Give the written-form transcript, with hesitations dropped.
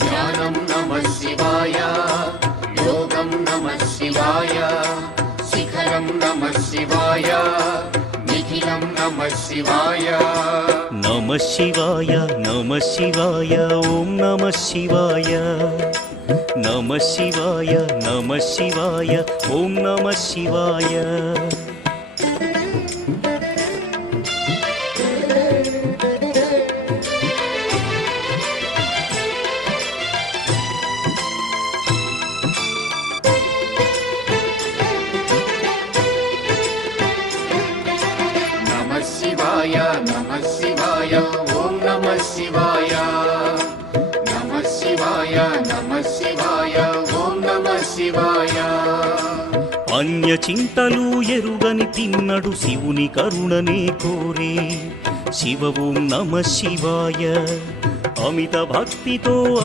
ध्यानं नमः शिवाय योगं नमः शिवाय शिखरं नमः शिवाय निखिलं नमः शिवाय नमः शिवाय नमः शिवाय ओम नमः शिवाय नमः शिवाय नमः शिवाय ओम नमः शिवाय नमः शिवाय ओम नमः शिवाय नमः शिवाय नमः शिवाय ओम नमः शिवाय अन्य चिंतलू एरुगनि तिन्नडु शिवुनि करुणने कोरे शिव ओम नमः शिवाय अमित भक्तितो